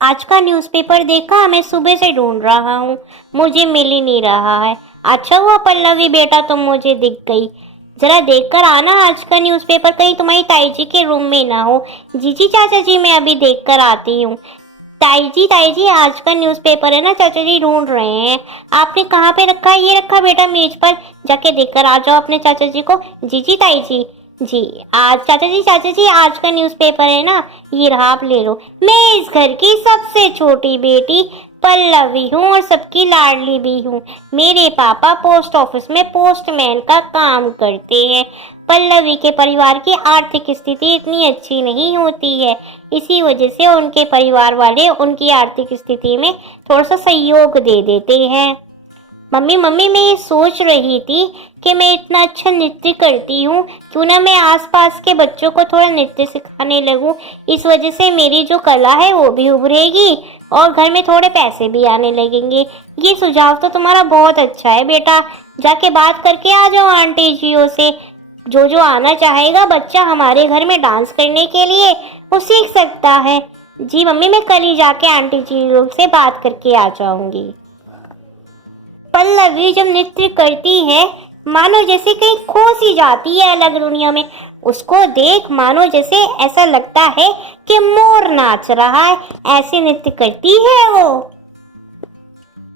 आज का न्यूज़पेपर देखा? मैं सुबह से ढूंढ रहा हूँ, मुझे मिल ही नहीं रहा है। अच्छा हुआ पल्लवी बेटा तुम मुझे दिख गई। जरा देख कर आना आज का न्यूज़पेपर, कहीं तुम्हारी ताई जी के रूम में ना हो। जीजी चाचा जी मैं अभी देख कर आती हूँ। ताई जी आज का न्यूज़पेपर है ना, चाचा जी ढूंढ रहे हैं। आपने कहाँ पे रखा है? ये रखा बेटा मेज पर, जाके देख कर आ जाओ अपने चाचा जी को। जीजी ताई जी आज चाचा जी आज का न्यूज़पेपर है ना, ये रहा आप ले लो। मैं इस घर की सबसे छोटी बेटी पल्लवी हूँ और सबकी लाडली भी हूँ। मेरे पापा पोस्ट ऑफिस में पोस्टमैन का काम करते हैं। पल्लवी के परिवार की आर्थिक स्थिति इतनी अच्छी नहीं होती है, इसी वजह से उनके परिवार वाले उनकी आर्थिक स्थिति में थोड़ा सा सहयोग दे देते हैं। मम्मी मम्मी मैं ये सोच रही थी कि मैं इतना अच्छा नृत्य करती हूँ, क्यों ना मैं आसपास के बच्चों को थोड़ा नृत्य सिखाने लगूँ। इस वजह से मेरी जो कला है वो भी उभरेगी और घर में थोड़े पैसे भी आने लगेंगे। ये सुझाव तो तुम्हारा बहुत अच्छा है बेटा, जाके बात करके आ जाओ आंटी जियों से। जो आना चाहेगा बच्चा हमारे घर में डांस करने के लिए, वो सीख सकता है। जी मम्मी मैं कल ही जाके आंटी जी से बात करके आ जाऊंगी। पल्लवी जब नृत्य करती है मानो जैसे कहीं खो सी जाती है अलग दुनिया में। उसको देख मानो जैसे ऐसा लगता है कि मोर नाच रहा है, ऐसे नृत्य करती है वो।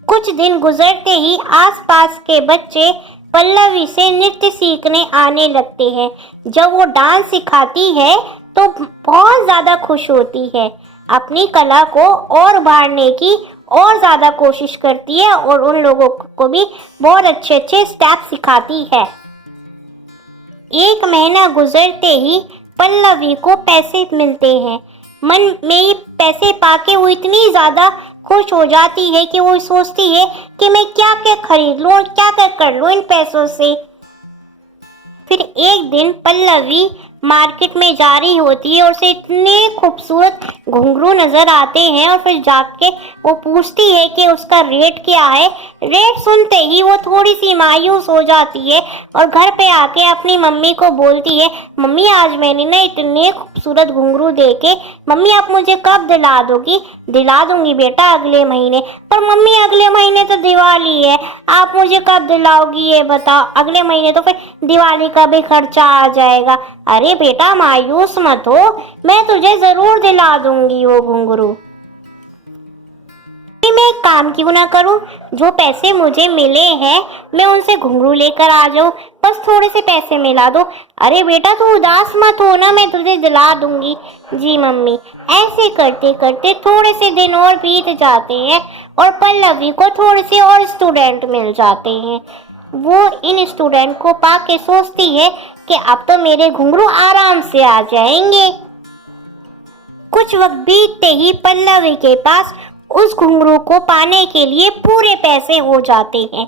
कुछ दिन गुजरते ही आसपास के बच्चे पल्लवी से नृत्य सीखने आने लगते हैं। जब वो डांस सिखाती है तो बहुत ज़्यादा खुश होती है, अपनी कला को और उभारने की और ज़्यादा कोशिश करती है और उन लोगों को भी बहुत अच्छे अच्छे स्टेप सिखाती है। एक महीना गुजरते ही पल्लवी को पैसे मिलते हैं। मन में ये पैसे पाके वो इतनी ज़्यादा खुश हो जाती है कि वो सोचती है कि मैं क्या क्या खरीद लूँ और क्या क्या कर लूँ इन पैसों से। फिर एक दिन पल्लवी मार्केट में जा रही होती है और उसे इतने खूबसूरत घुंघरू नजर आते हैं और फिर जाके वो पूछती है कि उसका रेट क्या है। रेट सुनते ही वो थोड़ी सी मायूस हो जाती है और घर पे आके अपनी मम्मी को बोलती है, मम्मी आज मैंने ना इतने खूबसूरत घुंघरू देखे, मम्मी आप मुझे कब दिला दोगी? दिला दूंगी बेटा अगले महीने। पर मम्मी अगले महीने तो दिवाली है, आप मुझे कब दिलाओगी ये बताओ? अगले महीने तो फिर दिवाली का भी खर्चा आ जाएगा। अरे बेटा मायूस मत हो, मैं तुझे जरूर दिला दूंगी वो घुंघरू। मैं एक काम क्यों ना करूं, जो पैसे मुझे मिले हैं मैं उनसे घुंघरू लेकर आ जाऊं, बस थोड़े से पैसे मिला दो। अरे बेटा तू उदास मत हो ना, मैं तुझे दिला दूंगी। जी मम्मी। ऐसे करते करते थोड़े से दिन और बीत जाते हैं और पल्लवी को थोड़े से और स्टूडेंट मिल जाते हैं। वो इन स्टूडेंट को पाके सोचती है कि अब तो मेरे घुंघरू आराम से आ जाएंगे। कुछ वक्त बीतते ही पल्लवी के पास उस घुंघरू को पाने के लिए पूरे पैसे हो जाते हैं।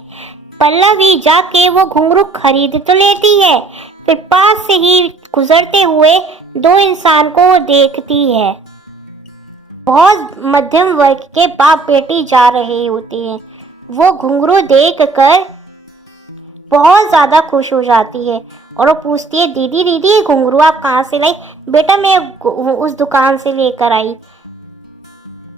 पल्लवी जाके वो घुंघरू खरीद तो लेती है, फिर पास से ही गुजरते हुए दो इंसान को वो देखती है। बहुत मध्यम वर्ग के बाप बेटी जा रहे होते हैं। वो घुंघरू देखकर बहुत ज़्यादा खुश हो जाती है और वो पूछती है, दीदी दीदी ये घुंघरू आप कहाँ से लाई? बेटा मैं उस दुकान से लेकर आई।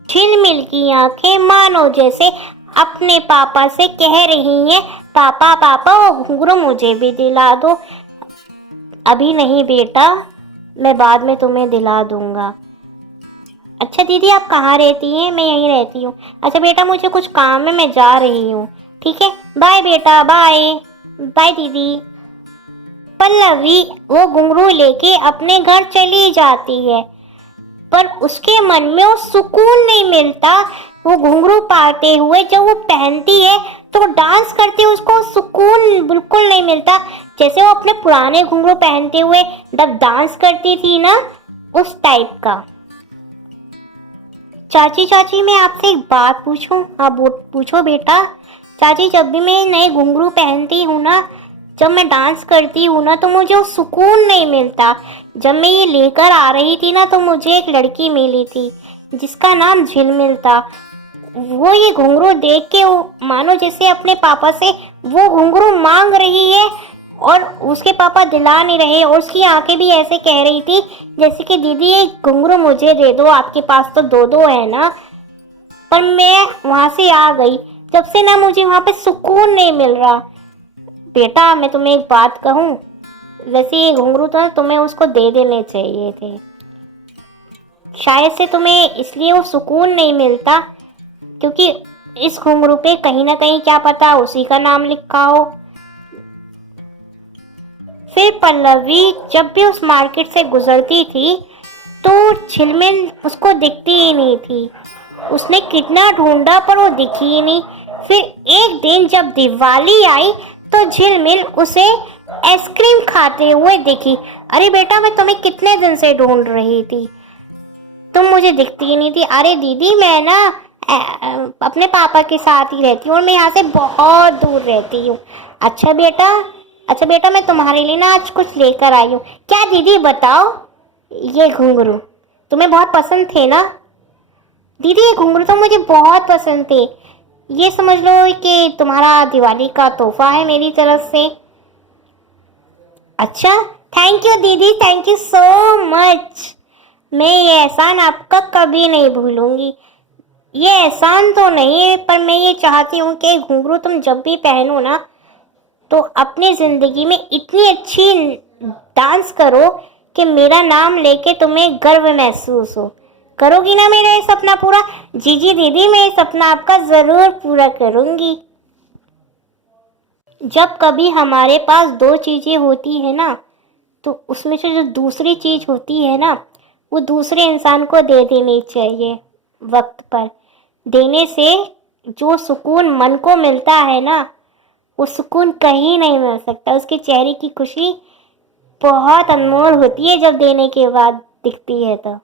झिलमिल की आंखें मानो जैसे अपने पापा से कह रही हैं, पापा पापा वो घुंघरू मुझे भी दिला दो। अभी नहीं बेटा, मैं बाद में तुम्हें दिला दूंगा। अच्छा दीदी आप कहाँ रहती हैं? मैं यहीं रहती हूँ। अच्छा बेटा मुझे कुछ काम है, मैं जा रही हूँ। ठीक है बाय बेटा, बाय बाय दीदी। पल्लवी वो घुंघरू लेके अपने घर चली जाती है, पर उसके मन में वो सुकून नहीं मिलता। वो घुंघरू पाते हुए जब वो पहनती है तो डांस करते हुए उसको सुकून बिल्कुल नहीं मिलता, जैसे वो अपने पुराने घुंघरू पहनते हुए जब डांस करती थी ना, उस टाइप का। चाची चाची मैं आपसे एक बात पूछूं? हाँ पूछो बेटा। चाची जब भी मैं नए घुंघरू पहनती हूँ ना, जब मैं डांस करती हूँ ना, तो मुझे वो सुकून नहीं मिलता। जब मैं ये लेकर आ रही थी ना तो मुझे एक लड़की मिली थी जिसका नाम झिलमिल था। वो ये घुंघरू देख के वो मानो जैसे अपने पापा से वो घुंघरू मांग रही है और उसके पापा दिला नहीं रहे और उसकी आंखें भी ऐसे कह रही थी जैसे कि दीदी ये घुंघरू मुझे दे दो, आपके पास तो दो दो है ना। पर मैं वहां से आ गई। जब से ना मुझे वहां पे सुकून नहीं मिल रहा। बेटा मैं तुम्हें एक बात कहूँ, वैसे ये घुंघरू तो तुम्हें उसको दे देने चाहिए थे। शायद से तुम्हें इसलिए वो सुकून नहीं मिलता क्योंकि इस घुंघरू पे कहीं ना कहीं क्या पता उसी का नाम लिखा हो। फिर पल्लवी जब भी उस मार्केट से गुजरती थी तो झिलमिल उसको दिखती ही नहीं थी। उसने कितना ढूंढा पर वो दिखी ही नहीं। फिर एक दिन जब दिवाली आई तो झिलमिल उसे आइसक्रीम खाते हुए दिखी। अरे बेटा मैं तुम्हें कितने दिन से ढूंढ रही थी, तुम मुझे दिखती ही नहीं थी। अरे दीदी मैं ना अपने पापा के साथ ही रहती हूँ और मैं यहाँ से बहुत दूर रहती हूँ। अच्छा बेटा मैं तुम्हारे लिए ना आज कुछ लेकर आई हूँ। क्या दीदी बताओ, ये घुंघरू तुम्हें बहुत पसंद थे ना? दीदी ये घुंघरू तो मुझे बहुत पसंद थे। ये समझ लो कि तुम्हारा दिवाली का तोहफा है मेरी तरफ से। अच्छा थैंक यू दीदी, थैंक यू सो मच। मैं ये एहसान आपका कभी नहीं भूलूंगी। ये एहसान तो नहीं है पर मैं ये चाहती हूँ कि घुंघरू तुम जब भी पहनो ना तो अपनी ज़िंदगी में इतनी अच्छी डांस करो कि मेरा नाम लेके तुम्हें गर्व महसूस हो। करोगी ना मेरा ये सपना पूरा? जी जी दीदी मैं ये सपना आपका ज़रूर पूरा करूँगी। जब कभी हमारे पास दो चीज़ें होती है ना तो उसमें से जो दूसरी चीज़ होती है ना वो दूसरे इंसान को दे देनी चाहिए वक्त पर। देने से जो सुकून मन को मिलता है ना वो सुकून कहीं नहीं मिल सकता। उसके चेहरे की खुशी बहुत अनमोल होती है जब देने के बाद दिखती है तो।